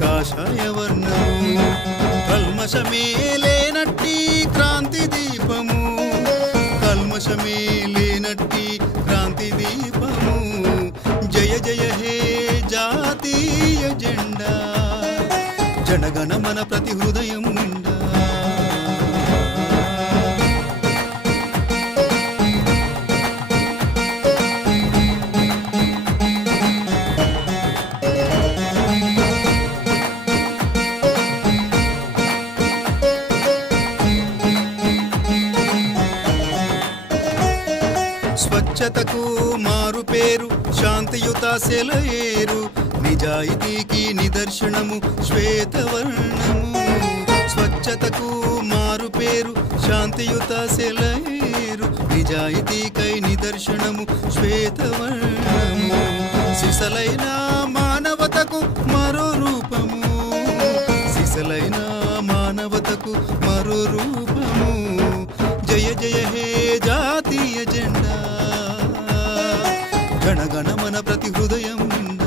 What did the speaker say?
కాషాయ వర్ణము కల్మషమే లేనట్టి క్రాంతి దీపము కల్మషమే లేనట్టి క్రాంతి దీపము జయ జయ హే జాతీయ జెండా జనగణ మన ప్రతి హృదయం నిండా స్వచ్ఛతకు మారు పేరు శాంతియుత సెలయేరు నిజాయితీకి నిదర్శనము శ్వేతవర్ణము స్వచ్ఛతకు మారు పేరు శాంతియుత సెలయేరు నిజాయితీకై నిదర్శనము శ్వేతవర్ణము సిసలైన మానవతకు మరో రూపము సిసలైన మానవతకు మరో రూపము జయ జయ హే జాతీయ జెండా గణగణ మన ప్రతి హృదయం నిండా